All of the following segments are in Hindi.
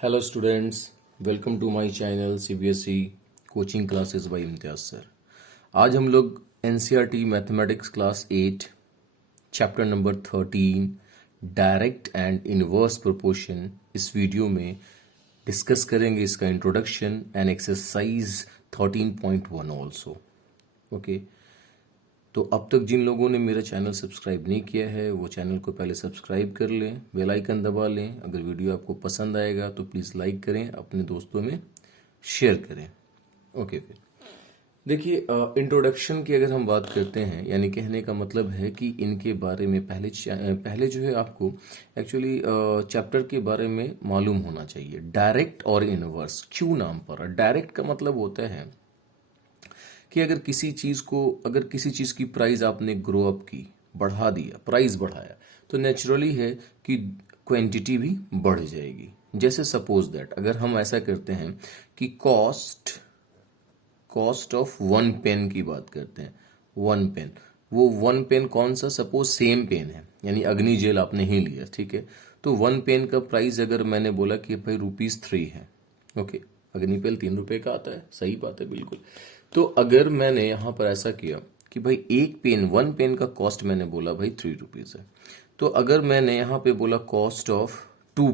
Hello students, welcome to my channel CBSE coaching classes by Imtiaz sir. आज हम लोग NCERT mathematics class 8 chapter number 13 direct and inverse proportion इस वीडियो में डिस्कस करेंगे। इसका introduction and exercise 13.1 also. Okay, तो अब तक जिन लोगों ने मेरा चैनल सब्सक्राइब नहीं किया है वो चैनल को पहले सब्सक्राइब कर लें, बेल आइकन दबा लें। अगर वीडियो आपको पसंद आएगा तो प्लीज़ लाइक करें, अपने दोस्तों में शेयर करें। ओके, फिर देखिए, इंट्रोडक्शन की अगर हम बात करते हैं, यानी कहने का मतलब है कि इनके बारे में पहले जो है आपको एक्चुअली चैप्टर के बारे में मालूम होना चाहिए। डायरेक्ट और इनवर्स क्यों नाम पड़ा? डायरेक्ट का मतलब होता है कि अगर किसी चीज की प्राइस आपने ग्रो अप की, बढ़ा दिया, प्राइस बढ़ाया, तो नेचुरली है कि क्वांटिटी भी बढ़ जाएगी। जैसे सपोज दैट अगर हम ऐसा करते हैं कि कॉस्ट ऑफ वन पेन की बात करते हैं। वन पेन, वो वन पेन कौन सा? सपोज सेम पेन है, यानी अग्नि जेल आपने ही लिया, ठीक है। तो वन पेन का प्राइस अगर मैंने बोला कि भाई ₹3 है, ओके, अग्निपेल ₹3 का आता है, सही बात है, बिल्कुल। तो अगर मैंने यहां पर ऐसा किया कि भाई एक पेन, वन पेन का कॉस्ट मैंने बोला भाई ₹3 है, तो अगर मैंने यहां पे बोला कॉस्ट ऑफ टू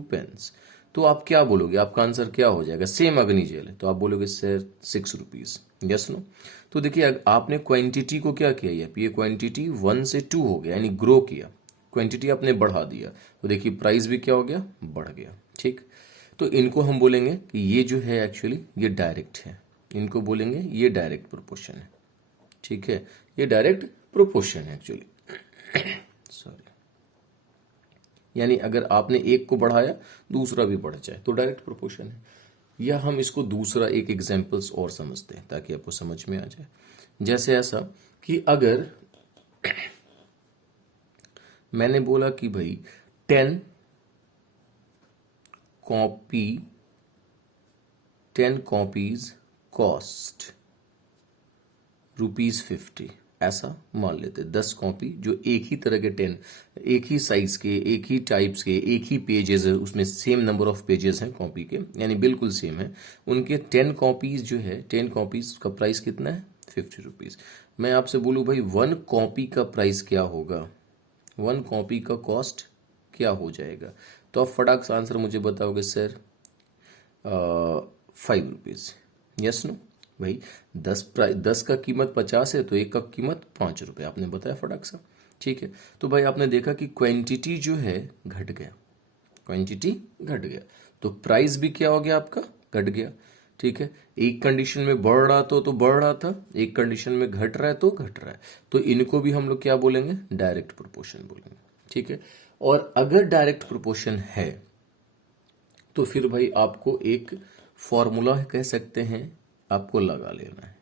पेन्स, तो आप क्या बोलोगे? आपका आंसर क्या हो जाएगा? सेम अग्नि जेल है तो आप बोलोगे सर ₹6। Yes no? तो देखिए, आपने क्वांटिटी को क्या किया, ये क्वांटिटी 1 से 2 हो गया, यानी ग्रो किया, क्वांटिटी आपने बढ़ा दिया, तो देखिए प्राइस भी क्या हो गया? बढ़ गया, ठीक। तो इनको हम बोलेंगे कि ये जो है एक्चुअली ये डायरेक्ट है, इनको बोलेंगे ये डायरेक्ट प्रोपोर्शन है, ठीक है। ये डायरेक्ट प्रोपोर्शन है एक्चुअली, सॉरी। यानी अगर आपने एक को बढ़ाया दूसरा भी बढ़ जाए तो डायरेक्ट प्रोपोर्शन है। या हम इसको दूसरा एक एग्जांपल्स और समझते हैं ताकि आपको समझ में आ जाए। जैसे ऐसा कि अगर मैंने बोला कि भाई 10 कॉपी 10 कॉपीज कॉस्ट ₹50, ऐसा मान लेते 10 कॉपी जो एक ही तरह के 10, एक ही साइज के, एक ही टाइप्स के, एक ही पेजेस है, उसमें सेम नंबर ऑफ पेजेस हैं कॉपी के, यानी बिल्कुल सेम है, उनके 10 कॉपीज जो है, 10 कॉपीज का प्राइस कितना है? ₹50। मैं आपसे बोलूं भाई 1 कॉपी का प्राइस क्या होगा, 1 कॉपी का कॉस्ट क्या हो जाएगा? तो आप फटाक से आंसर मुझे बताओगे सर ₹5। Yes no? भाई 10 का कीमत 50 है तो एक का कीमत ₹5, आपने बताया फटाक सा, ठीक है। तो भाई आपने देखा कि क्वांटिटी जो है घट गया, क्वांटिटी घट गया, तो प्राइस भी क्या हो गया आपका? घट गया, ठीक है। एक कंडीशन में बढ़ रहा तो बढ़ रहा था, एक कंडीशन में घट रहा है तो घट रहा है, तो इनको भी हम लोग क्या बोलेंगे? डायरेक्ट प्रोपोर्शन बोलेंगे, ठीक है। और अगर डायरेक्ट प्रोपोर्शन है तो फिर भाई आपको एक फॉर्मूला कह सकते हैं, आपको लगा लेना है।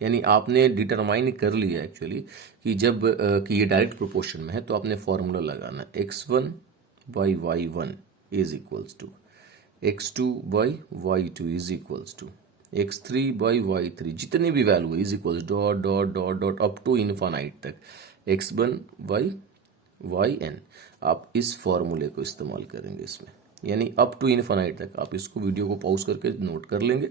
यानी आपने डिटरमाइन कर लिया एक्चुअली कि कि ये डायरेक्ट प्रोपोर्शन में है, तो आपने फॉर्मूला लगाना है। x1/y1 is equals to x2/y2 is equals to x3/y3, जितने भी वैल्यू है is equals dot dot dot dot up to infinite तक x1/yn। आप इस फॉर्मूले को इस्तेमाल करेंगे इसमें, यानी अप टू इनफाइनाइट तक। आप इसको वीडियो को पॉज करके नोट कर लेंगे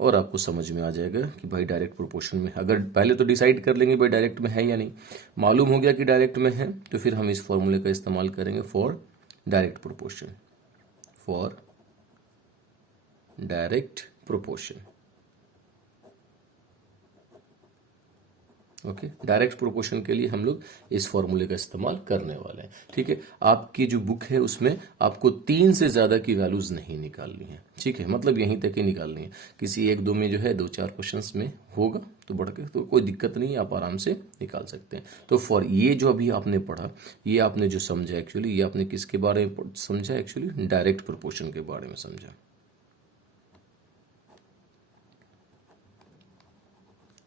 और आपको समझ में आ जाएगा कि भाई डायरेक्ट प्रोपोर्शन में, अगर पहले तो डिसाइड कर लेंगे भाई डायरेक्ट में है या नहीं, मालूम हो गया कि डायरेक्ट में है, तो फिर हम इस फॉर्मूले का इस्तेमाल करेंगे for direct proportion, for direct proportion. Okay, direct proportion के लिए हम लोग इस फॉर्मूले का इस्तेमाल करने वाले हैं, ठीक है। आपकी जो बुक है उसमें आपको 3 से ज्यादा की वैल्यूज नहीं निकालनी है, ठीक है, मतलब यहीं तक ही निकालनी है। किसी एक दो में जो है 2-4 क्वेश्चंस में होगा तो बढ़ के तो कोई दिक्कत नहीं है, आप आराम से निकाल सकते हैं। तो फॉर ये जो अभी आपने पढ़ा, ये आपने जो समझा एक्चुअली, ये आपने किसके बारे में समझा? एक्चुअली डायरेक्ट प्रोपोर्शन के बारे में समझा,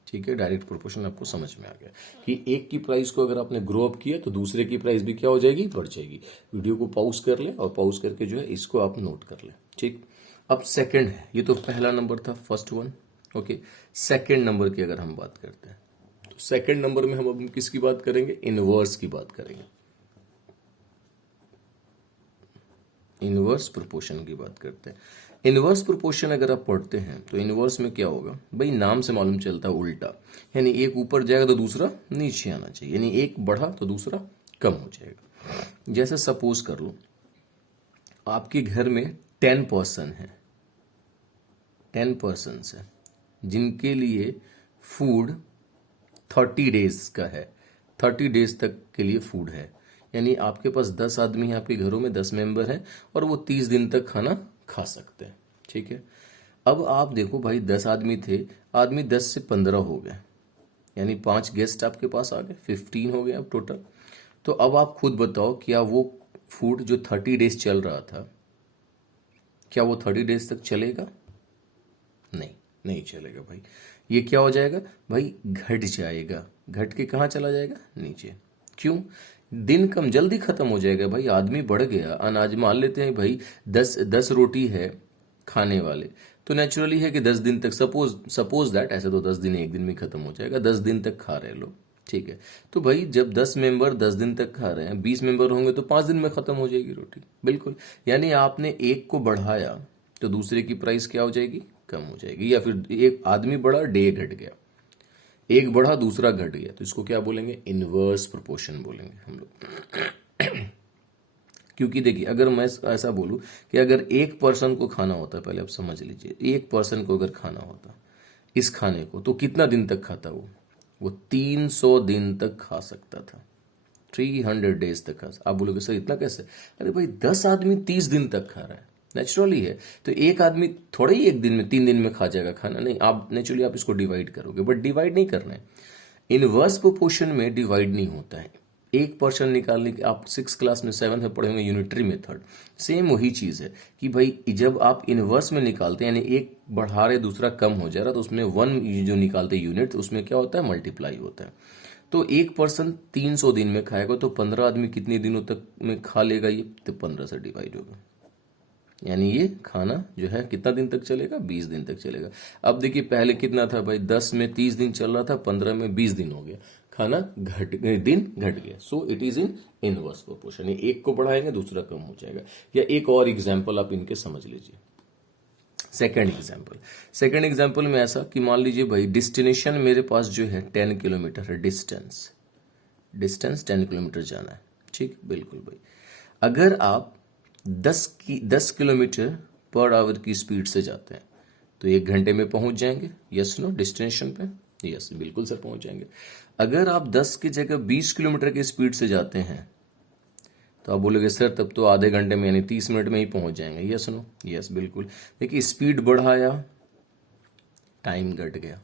ठीक है। डायरेक्ट प्रोपोर्शन आपको समझ में आ गया कि एक की प्राइस को अगर आपने ग्रो अप किया तो दूसरे की प्राइस भी क्या हो जाएगी? बढ़ जाएगी। वीडियो को पॉज कर ले और पॉज करके जो है इसको आप नोट कर ले, ठीक। अब सेकंड है, ये तो पहला नंबर था, first one, okay. Second number की अगर हम बात करते हैं तो सेकंड नंबर में हम अब किसकी बात करेंगे? इनवर्स की बात करेंगे। इनवर्स प्रोपोर्शन की बात करते हैं। इनवर्स प्रोपोर्शन अगर आप पढ़ते हैं तो इनवर्स में क्या होगा भाई, नाम से मालूम चलता है उल्टा, यानी एक ऊपर जाएगा तो दूसरा नीचे आना चाहिए, यानी एक बढ़ा तो दूसरा कम हो जाएगा। जैसे सपोज कर लो आपके घर में 10 पर्सन है, 10 पर्सन है जिनके लिए फूड 30 डेज का है, 30 डेज तक के लिए फूड है, यानी आपके पास 10 आदमी हैं, आपके घरों में 10 मेंबर हैं और वो 30 दिन तक खाना खा सकते हैं। ठीक है, अब आप देखो भाई 10 आदमी थे, आदमी 10 से 15 हो गए, यानी 5 गेस्ट आपके पास आ गए, 15 हो गए अब टोटल। तो अब आप खुद बताओ क्या वो फूड जो 30 डेज चल रहा था, क्या वो 30 डेज तक चलेगा? नहीं, नहीं चलेगा भाई। ये क्या हो जाएगा भाई, घट जाएगा, घट के कहाँ चला जाएगा, नीचे। क्यों? दिन कम जल्दी खत्म हो जाएगा भाई, आदमी बढ़ गया, अनाज मान लेते हैं भाई 10 रोटी है खाने वाले, तो नेचुरली है कि 10 दिन तक, सपोज दैट, ऐसे तो 10 दिन एक दिन में खत्म हो जाएगा, 10 दिन तक खा रहे लोग। ठीक है, तो भाई जब 10 मेंबर 10 दिन तक खा रहे हैं, 20 मेंबर होंगे तो 5 दिन में खत्म हो जाएगी रोटी। बिल्कुल, यानी आपने एक को बढ़ाया तो दूसरे की प्राइस क्या हो जाएगी, कम हो जाएगी। या फिर एक आदमी बढ़ा, डे घट गया, एक बढ़ा दूसरा घट गया, तो इसको क्या बोलेंगे, इनवर्स प्रोपोर्शन बोलेंगे हम लोग। क्योंकि देखिए अगर मैं ऐसा बोलूं कि अगर एक पर्सन को खाना होता, पहले आप समझ लीजिए, एक पर्सन को अगर खाना होता इस खाने को, तो कितना दिन तक खाता वो 300 दिन तक खा सकता था, 300 डेज तक खा। आप बोलोगे सर इतना कैसे? अरे भाई 10 आदमी 30 दिन तक खा रहा है, नेचुरली है। तो एक आदमी थोड़ा ही एक दिन में 3 दिन में खा जाएगा खाना, नहीं, आप नेचुरली आप इसको डिवाइड करोगे, बट डिवाइड नहीं करना है। इनवर्स प्रोपोर्शन में डिवाइड नहीं होता है। एक पर्सन निकालने के, आप 6 क्लास में 7th में पढ़े होंगे यूनिटरी मेथड, सेम वही चीज है कि भाई जब आप इनवर्स में निकालते हैं, यानी एक बढ़ा रहे दूसरा कम हो जा रहा, तो उसमें 1 जो निकालते यूनिट, उसमें क्या होता है, मल्टीप्लाई होता है। तो एक पर्सन 300 दिन में खाएगा, तो 15 आदमी कितने दिनों तक में खा लेगा ये, तो 15 से डिवाइड होगा, यानी ये खाना जो है कितना दिन तक चलेगा, 20 दिन तक चलेगा। अब देखिए पहले कितना था भाई, 10 में 30 दिन चल रहा था, 15 में 20 दिन हो गया, खाना दिन घट गया। सो it is in inverse proportion, एक को बढ़ाएंगे दूसरा कम हो जाएगा। या एक और एग्जाम्पल आप इनके समझ लीजिए। सेकेंड एग्जाम्पल में ऐसा कि मान लीजिए भाई डेस्टिनेशन मेरे पास जो है 10 किलोमीटर है, डिस्टेंस 10 किलोमीटर जाना है। ठीक, बिल्कुल भाई। अगर आप 10 किलोमीटर पर आवर की स्पीड से जाते हैं तो 1 घंटे में पहुंच जाएंगे, यस नो, डेस्टिनेशन पे, यस बिल्कुल सर पहुंच जाएंगे। अगर आप 10 की जगह 20 किलोमीटर की स्पीड से जाते हैं तो आप बोलोगे सर तब तो आधे घंटे में यानी 30 मिनट में ही पहुंच जाएंगे, यस नो, यस बिल्कुल। देखिए स्पीड बढ़ाया, टाइम घट गया,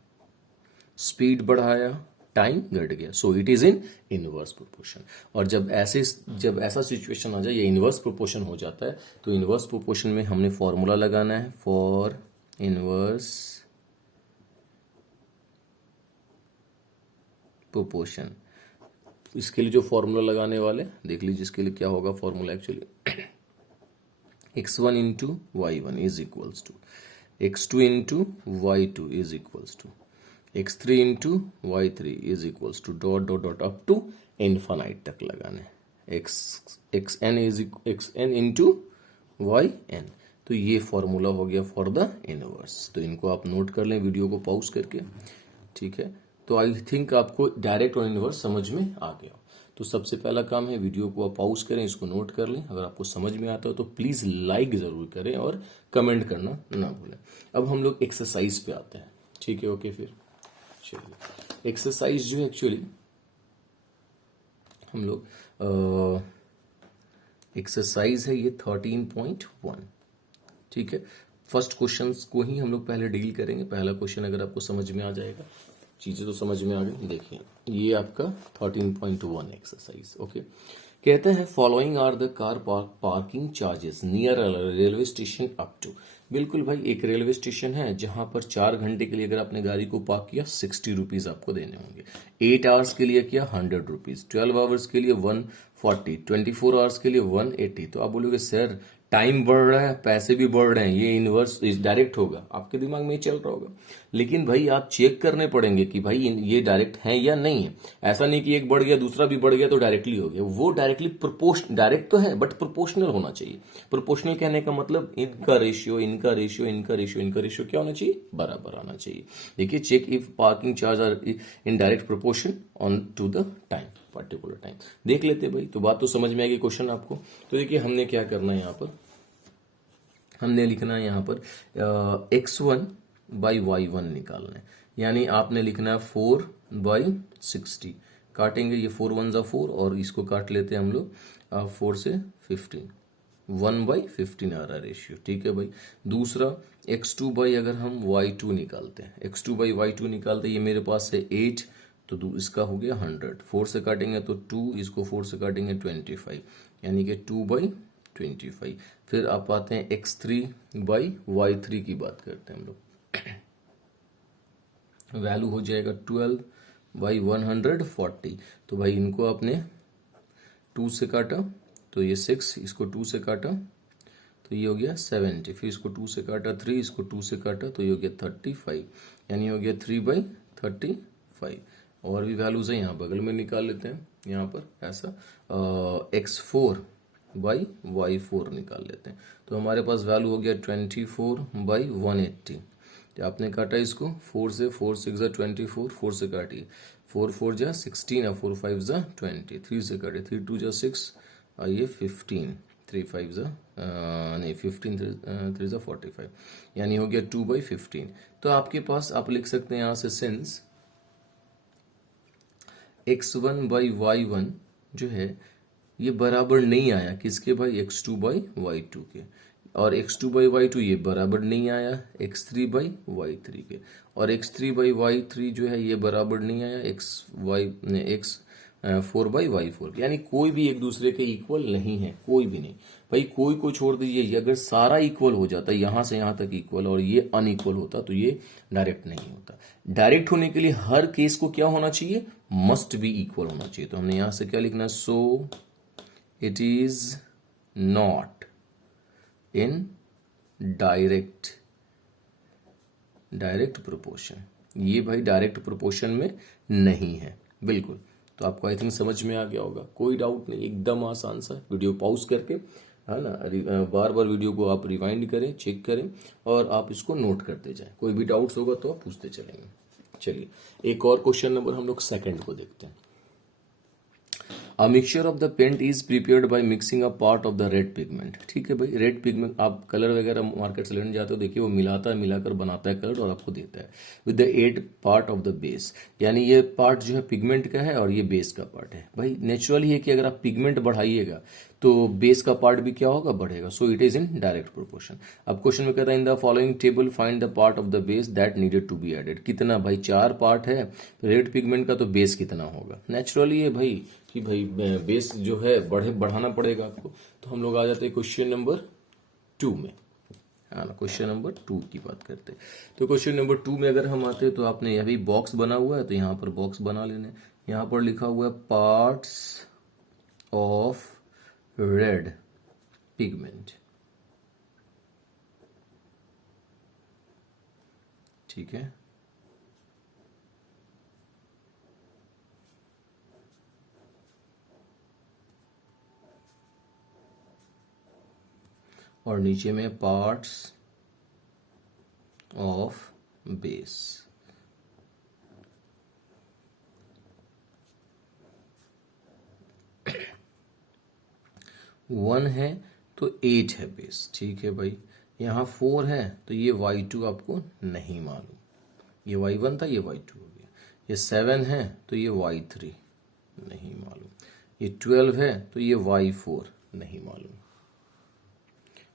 स्पीड बढ़ाया, टाइम घट गया, सो it is in inverse proportion. और जब ऐसा सिचुएशन आ जाए, ये इनवर्स प्रोपोर्शन हो जाता है, तो इनवर्स प्रोपोर्शन में हमने फॉर्मूला लगाना है, फॉर इनवर्स प्रोपोर्शन। इसके लिए जो फॉर्मूला लगाने वाले देख लीजिए, इसके लिए क्या होगा formula actually, x1 into y1 is equals to x2 into y2 is equals to x3 into y3 is equals to dot dot dot up to infinite तक लगाने, xn इंटू yn। तो ये फॉर्मूला हो गया फॉर द इनवर्स। तो इनको आप नोट कर लें वीडियो को पॉज करके, ठीक है। तो आई थिंक आपको डायरेक्ट और इनवर्स समझ में आ गया। तो सबसे पहला काम है वीडियो को आप पॉज करें, इसको नोट कर लें। अगर आपको समझ में आता हो तो प्लीज़ लाइक ज़रूर करें और कमेंट करना ना भूलें। अब हम लोग एक्सरसाइज पे आते हैं, ठीक है, ओके। फिर चलिए एक्सरसाइज जो है एक्चुअली हम लोग एक्सरसाइज है ये 13.1, ठीक है। फर्स्ट क्वेश्चन को ही हम लोग पहले डील करेंगे। पहला क्वेश्चन अगर आपको समझ में आ जाएगा, चीज़ें तो समझ में आ गई। देखिए ये आपका 13.1 एक्सरसाइज, ओके। कहते हैं following are the car parking charges near railway station up to. बिल्कुल भाई, एक रेलवे स्टेशन है जहां पर 4 घंटे के लिए अगर आपने गाड़ी को पार्क किया 60 रुपीज आपको देने होंगे, 8 आवर्स के लिए किया 100 रुपीज, 12 आवर्स के लिए 140, 24 आवर्स के लिए 180। तो आप बोलोगे सर टाइम बढ़ रहा है, पैसे भी बढ़ रहे हैं, ये इनवर्स डायरेक्ट होगा, आपके दिमाग में ही चल रहा होगा। लेकिन भाई आप चेक करने पड़ेंगे कि भाई ये डायरेक्ट है या नहीं है। ऐसा नहीं कि एक बढ़ गया दूसरा भी बढ़ गया तो डायरेक्टली हो गया, वो डायरेक्टली प्रोपोर्शन डायरेक्ट तो है बट प्रोपोर्शनल होना चाहिए। प्रोपोर्शनल कहने का मतलब इनका रेशियो इनका रेशियो इनका रेशियो इनका रेशियो क्या होना चाहिए, बराबर आना चाहिए। देखिए, check if parking charge are in direct proportion on to the time, particular time. देख लेते भाई, तो बात तो समझ में आएगी क्वेश्चन आपको। तो देखिए हमने क्या करना है यहाँ पर, हमने लिखना है यहाँ पर x1 बाई y1 निकालना है। यानी आपने लिखना है 4/60, काटेंगे, ये 4 1 जा 4 और इसको काट लेते हैं हम लोग 4 से 15, 1/15 आ रहा है रेशियो, ठीक है भाई। दूसरा x2 बाई अगर हम y2 निकालते हैं, x2 बाई y2 निकालते हैं, ये मेरे पास है 8, तो इसका हो गया 100, 4 से काटेंगे तो 2, इसको 4 से काटेंगे 25, यानी कि 2/25। फिर आप आते हैं x3 बाई y3 की बात करते हैं हम लोग, वैल्यू हो जाएगा 12/140। तो भाई इनको आपने 2 से काटा तो ये 6, इसको 2 से काटा तो ये हो गया 70, फिर इसको 2 से काटा 3, इसको 2 से काटा तो ये हो गया 35, यानी हो गया 3/35। और भी वैल्यूज है यहाँ बगल में निकाल लेते हैं, यहाँ पर ऐसा x4/y4 निकाल लेते हैं। तो हमारे पास वैल्यू हो गया 24/180। तो आपने काटा इसको 4 से, 4 6 24, 4 से काटिए, 4 4 जा 16 और 4 5 जा 20, 3 से काटे, 3 2 जा 6 और ये 15, 3 5 जा नहीं 15 3 जा 45, यानी हो गया 2/15। तो आपके पास आप लिख सकते हैं यहाँ से सिंस x1/y1 जो है ये बराबर नहीं आया किसके भाई, x2/y2 के, और x2/y2 ये बराबर नहीं आया x3/y3 के, और x3/y3 जो है ये बराबर नहीं आया x4/y4 के। यानी कोई भी एक दूसरे के इक्वल नहीं है, कोई भी नहीं भाई, कोई को छोड़ दीजिए। ये अगर सारा इक्वल हो जाता, यहां से यहां तक इक्वल और ये अनइक्वल होता तो ये डायरेक्ट नहीं होता। डायरेक्ट होने के लिए हर केस को क्या होना चाहिए, मस्ट बी इक्वल होना चाहिए। तो हमने यहां से क्या लिखना है, सो it is not in direct proportion। ये भाई डायरेक्ट प्रोपोर्शन में नहीं है बिल्कुल। तो आपको आई थिंक समझ में आ गया होगा, कोई डाउट नहीं, एकदम आसान सा। वीडियो पॉज करके, है ना, बार बार वीडियो को आप रिवाइंड करें, चेक करें और आप इसको नोट करते जाएं। कोई भी डाउट्स होगा तो आप पूछते चलेंगे। चलिए एक और क्वेश्चन नंबर हम लोग सेकंड को देखते हैं। A mixture of the paint is prepared by mixing a part of the red pigment। ठीक है भाई, रेड पिगमेंट आप कलर वगैरह मार्केट से लेने जाते हो, देखिए वो मिलाता है, मिलाकर बनाता है कलर और आपको देता है with the 8 part of the base. यानी ये पार्ट जो है पिगमेंट का है और ये बेस का पार्ट है। भाई नेचुरली है कि अगर आप पिगमेंट बढ़ाइएगा तो बेस का पार्ट भी क्या होगा, बढ़ेगा। So it is in direct proportion. अब क्वेश्चन में कहता है in the following table find the part of the base that needed to be added. कितना भाई, 4 पार्ट है, रेड पिगमेंट का तो बेस कितना होगा। नेचुरली है भाई कि भाई बेस जो है बढ़ाना पड़ेगा आपको। तो हम लोग आ जाते हैं क्वेश्चन नंबर 2 में, हाँ ना, क्वेश्चन नंबर 2 की बात करते हैं। तो क्वेश्चन नंबर 2 में अगर हम आते हैं तो आपने यह भी बॉक्स बना हुआ है, तो यहाँ पर बॉक्स बना लेने। यहाँ पर लिखा हुआ है पार्ट्स ऑफ रेड पिगमेंट, ठीक है। और नीचे में पार्ट्स ऑफ बेस। वन है तो 8 है बेस, ठीक है भाई। यहाँ 4 है तो ये y2 आपको नहीं मालूम, ये y1 था ये y2 हो गया। ये 7 है तो ये y3 नहीं मालूम, ये 12 है तो ये y4 नहीं मालूम,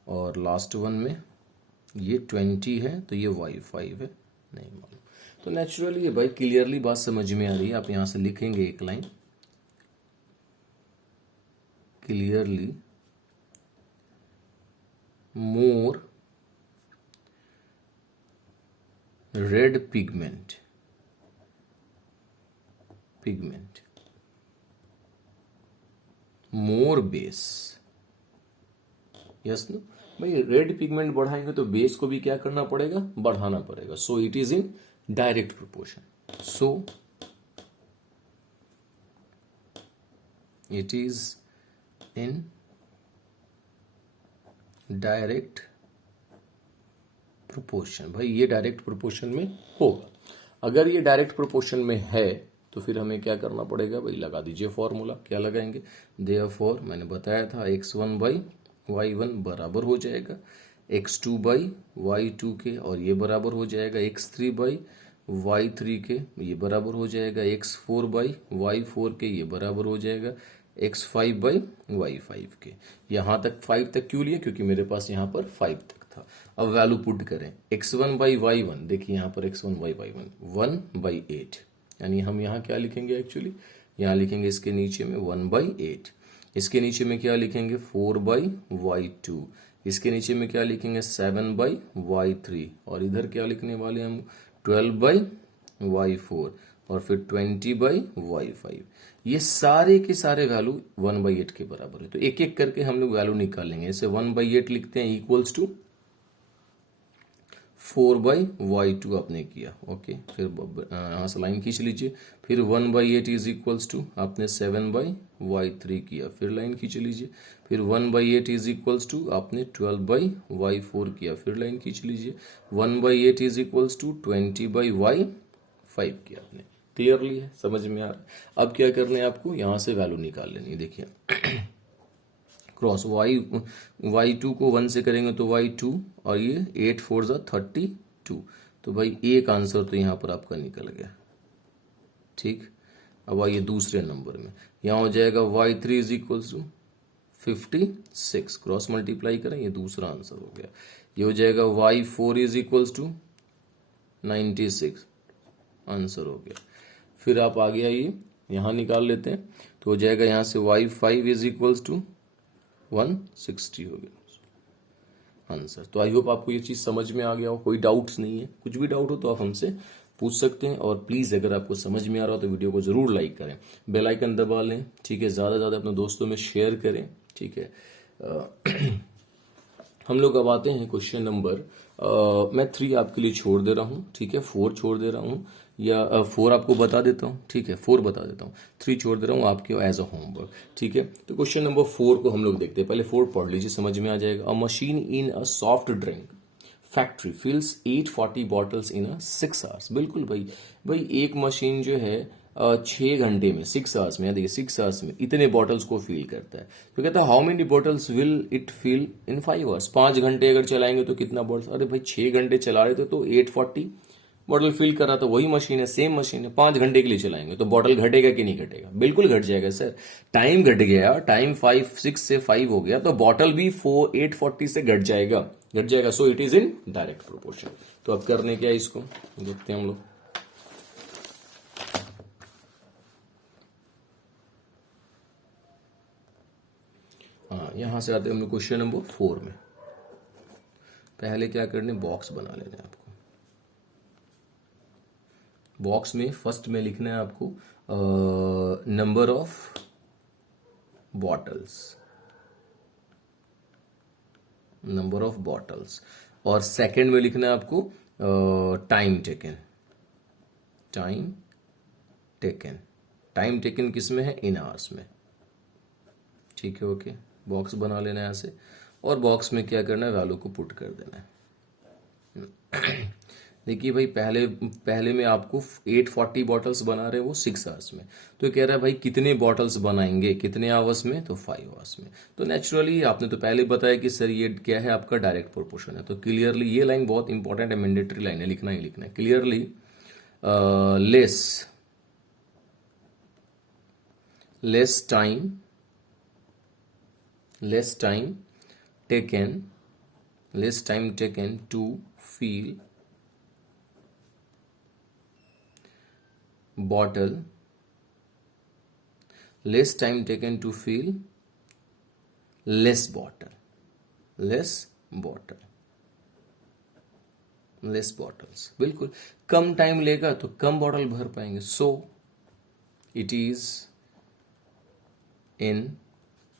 और लास्ट वन में ये 20 है तो ये y5 है नहीं मालूम। तो नेचुरली ये भाई क्लियरली बात समझ में आ रही है। आप यहां से लिखेंगे एक line, clearly more red pigment more base yes no भाई, रेड पिगमेंट बढ़ाएंगे तो बेस को भी क्या करना पड़ेगा, बढ़ाना पड़ेगा. सो it is in direct proportion. So it is in direct proportion. भाई ये डायरेक्ट प्रोपोर्शन में होगा. अगर ये डायरेक्ट प्रोपोर्शन में है तो फिर हमें क्या करना पड़ेगा भाई, लगा दीजिए फॉर्मूला. क्या लगाएंगे, देयरफॉर मैंने बताया था x1 बाई y1 बराबर हो जाएगा x2 बाई y2 के, और ये बराबर हो जाएगा x3 बाई y3 के, ये बराबर हो जाएगा x4 बाई y4 के, ये बराबर हो जाएगा x5 बाई y5 के. यहाँ तक 5 तक क्यों लिया, क्योंकि मेरे पास यहाँ पर 5 तक था. अब वैल्यू पुट करें, x1 बाई y1, देखिए यहाँ पर x1 बाई y1 1/8, यानी हम यहाँ क्या लिखेंगे एक्चुअली, यहाँ लिखेंगे इसके नीचे में 1/8, इसके नीचे में क्या लिखेंगे 4/y2, इसके नीचे में क्या लिखेंगे 7/y3, और इधर क्या लिखने वाले हम 12/y4, और फिर 20/y5. ये सारे के सारे वैल्यू 1/8 के बराबर है. तो एक एक करके हम लोग वैल्यू निकालेंगे. इसे 1/8 लिखते हैं इक्वल्स टू 4/y2 आपने किया. ओके, फिर यहाँ से लाइन खींच लीजिए. फिर 1/8 इज इक्वल्स टू आपने 7/y3 किया, फिर लाइन खींच लीजिए. फिर 1/8 इज इक्वल्स टू आपने 12/y4 किया, फिर लाइन खींच लीजिए. 1/8 इज इक्वल्स टू 20/y5 किया आपने. क्लियरली है, समझ में आ रहा है. अब क्या करना है आपको, यहाँ से वैल्यू निकाल लेनी है. देखिए क्रॉस y2 को 1 से करेंगे तो y2, और ये 8 4 जा 32. तो भाई एक आंसर तो यहाँ पर आपका निकल गया. ठीक, अब आइए दूसरे नंबर में. यहाँ हो जाएगा y3 is equal to 56, cross multiply करें, ये दूसरा आंसर हो गया. ये हो जाएगा y4 is equal to 96, answer हो गया. फिर आप आगे आइए, यहाँ निकाल लेते हैं. तो हो जाएगा यहाँ से y5 इज इक्वल टू 160 हो गया आंसर. तो आई होप आपको ये चीज समझ में आ गया हो, कोई डाउट्स नहीं है. कुछ भी डाउट हो तो आप हमसे पूछ सकते हैं. और प्लीज अगर आपको समझ में आ रहा हो तो वीडियो को जरूर लाइक करें, बेल आइकन दबा लें. ठीक है, ज्यादा ज्यादा अपने दोस्तों में शेयर करें. ठीक है, हम लोग अब आते हैं क्वेश्चन नंबर, मैं 3 आपके लिए छोड़ दे रहा हूँ. ठीक है, 4 छोड़ दे रहा हूँ, या 4 आपको बता देता हूँ. ठीक है, 4 बता देता हूँ, 3 छोड़ दे रहा हूँ आपके एज अ होमवर्क. ठीक है, तो क्वेश्चन नंबर 4 को हम लोग देखते हैं. पहले 4 पढ़ लीजिए, समझ में आ जाएगा. A machine in a soft drink factory fills 840 bottles in a 6 hours. बिल्कुल भाई, एक मशीन जो है 6 घंटे में, 6 आवर्स में, देखिए 6 आवर्स में इतने बॉटल्स को फिल करता है. तो कहता है how many bottles will it fill in 5 hours. 5 घंटे अगर चलाएंगे तो कितना बॉटल्स. अरे भाई 6 घंटे चला रहे थे तो 840 बॉटल फिल कर रहा था. वही मशीन है, सेम मशीन है, 5 घंटे के लिए चलाएंगे तो बॉटल घटेगा कि नहीं घटेगा. बिल्कुल घट जाएगा सर. टाइम घट गया, टाइम 6 से 5 हो गया तो बॉटल भी 840 से घट जाएगा. सो it is in direct proportion. तो अब करने क्या है, इसको देखते हैं हम लोग. हाँ, यहां से आते हैं हम लोग क्वेश्चन नंबर 4 में. पहले क्या करने, बॉक्स बना लेना है आपको. बॉक्स में फर्स्ट में लिखना है आपको नंबर ऑफ बॉटल्स, और सेकंड में लिखना है आपको टाइम टेकन किस में है, इन आवर्स में. ठीक है, ओके. बॉक्स बना लेना है ऐसे, और बॉक्स में क्या करना है, वैल्यू को पुट कर देना है. देखिए भाई, पहले में आपको 840 बॉटल्स बना रहे हैं वो 6 आवर्स में. तो कह रहा है भाई कितने बॉटल्स बनाएंगे कितने आवर्स में, तो 5 आवर्स में. तो नेचुरली आपने तो पहले बताया कि सर ये क्या है, आपका डायरेक्ट प्रोपोर्शन है. तो क्लियरली ये लाइन बहुत इंपॉर्टेंट है, मैंडेटरी लाइन है, लिखना ही लिखना है. Clearly less time taken to fill bottle, less time taken to fill less bottles. बिल्कुल, कम टाइम लेगा तो कम बॉटल भर पाएंगे. सो it is in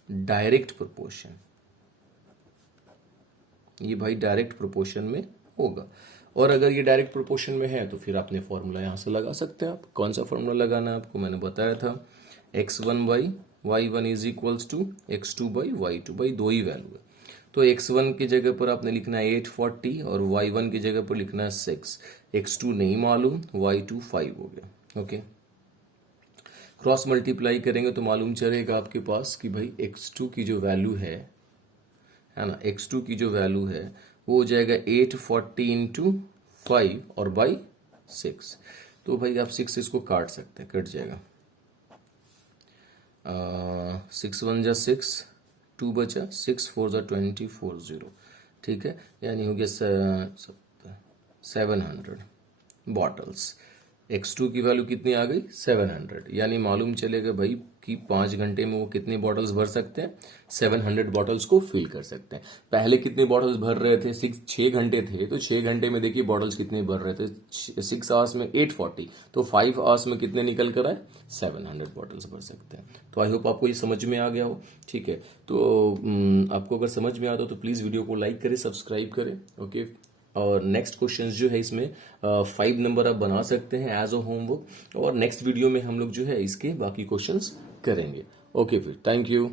direct proportion. ये भाई डायरेक्ट प्रोपोर्शन में होगा। और अगर ये डायरेक्ट प्रोपोर्शन में है तो फिर आपने फॉर्मूला यहाँ से लगा सकते हैं। आप कौन सा फॉर्मूला लगाना है आपको मैंने बताया था, x1 by y1 is equals to x2 by y2। भाई दो ही वैल्यू है, तो x1 की जगह पर आपने लिखना है 840 और y1 की जगह पर लिखना है 6। x2 नहीं मालूम, y2 5 हो गया। ओके, क्रॉस मल्टीप्लाई करेंगे तो मालूम चलेगा आपके पास कि भाई x2 की जो वैल्यू है ना, x2 की जो वैल्यू है वो हो जाएगा 840 इंटू 5 और बाई 6। तो भाई आप 6 इसको काट सकते हैं, कट जाएगा। 6 1 जा 6, 2 बचा, 6 4 जा 24 0, ठीक है, यानी हो गया 700 बॉटल्स। x2 की वैल्यू कितनी आ गई 700, यानी मालूम चलेगा भाई कि 5 घंटे में वो कितनी बॉटल्स भर सकते हैं, 700 बॉटल्स को फिल कर सकते हैं। पहले कितनी बॉटल्स भर रहे थे, 6 घंटे थे, तो 6 घंटे में देखिए बॉटल्स कितने भर रहे थे, 6 आवर्स में 840, तो 5 आवर्स में कितने निकल कर आए, 700 बॉटल्स भर सकते हैं। तो आई होप आपको ये समझ में आ गया हो, ठीक है। तो आपको अगर समझ में आता हो तो प्लीज़ वीडियो को लाइक करें, सब्सक्राइब करें। ओके, और नेक्स्ट क्वेश्चन जो है इसमें 5 नंबर आप बना सकते हैं एज अ होमवर्क, और नेक्स्ट वीडियो में हम लोग जो है इसके बाकी क्वेश्चंस करेंगे। ओके, फिर थैंक यू।